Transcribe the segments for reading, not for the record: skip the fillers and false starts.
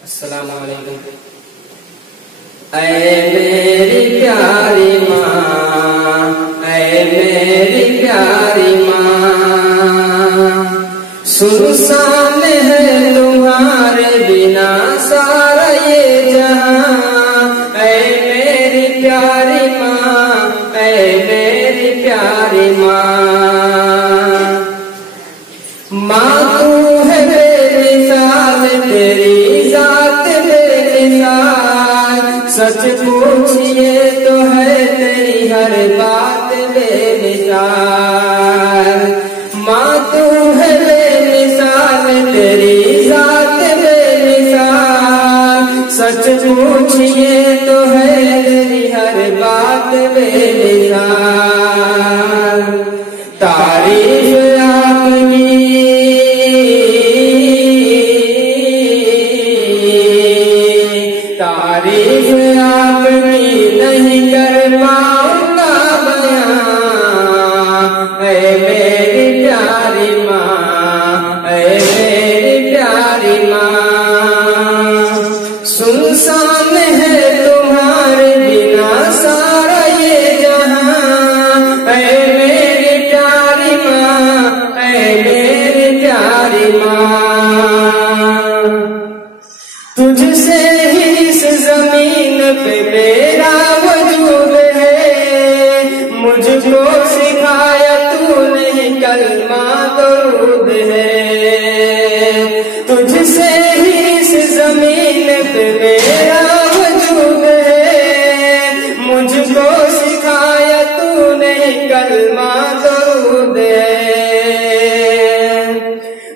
अस्सलामु अलैकुम। ऐ मेरी प्यारी माँ, ऐ मेरी प्यारी माँ, सुनसान है तुम्हारे बिना सारा ये जहां। ऐ मेरी प्यारी माँ, ऐ मेरी प्यारी माँ, माँ तू है बेमिसाल, तेरी जात बेमिसाल, सच पूछिए तो है तेरी हर बात बेमिसाल। माँ तू है बेमिसाल, तेरी जात बेमिसाल, सच पूछिए तो है तेरी हर बात बेमिसाल। तारीफ आपकी, तारीफ आपकी नहीं कर पाऊंगा बयां। ऐ मेरी प्यारी माँ, ऐ मेरी प्यारी माँ, सुनसान है तुम्हारे बिना सारा ये जहां। ऐ मेरी प्यारी माँ, ऐ मेरी प्यारी माँ, तुझसे ही इस जमीन पे मेरा वजूद है। मुझको सिखाया तूने कलमा दरूद है। तुझसे ही इस जमीन पे मेरा वजूद है। मुझको सिखाया तूने कलमा दरूद है।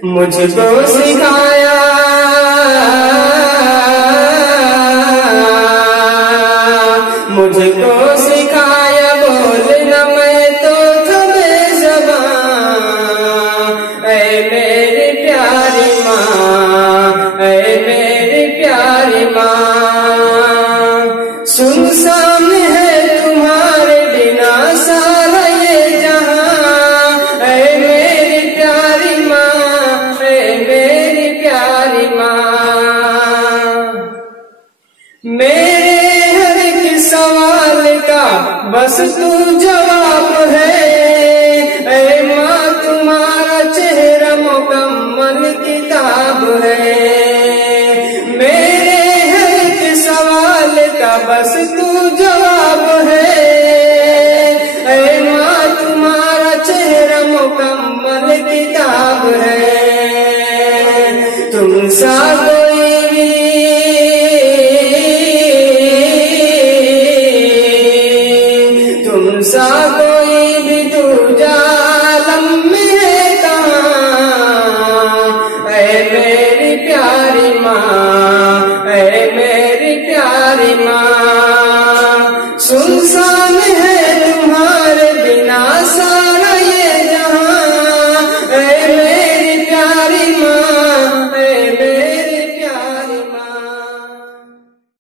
मुझको सिखाया, मुझको सिखाया बोलना मैं तो थमे ज़बां। ऐ मेरी प्यारी माँ, ऐ मेरी प्यारी माँ, सुनसान है तुम्हारे बिना सारा ये जहां। ऐ मेरी प्यारी माँ, ऐ मेरी प्यारी माँ, मेरे हर एक सवाल का बस तू जवाब है। ऐ माँ तुम्हारा चेहरा मुकम्मल किताब है। मेरे हर एक सवाल का बस तू जवाब है। ऐ माँ तुम्हारा चेहरा मुकम्मल किताब है। तुम सा कोई भी, तुम सा कोई भी दूजा आलम में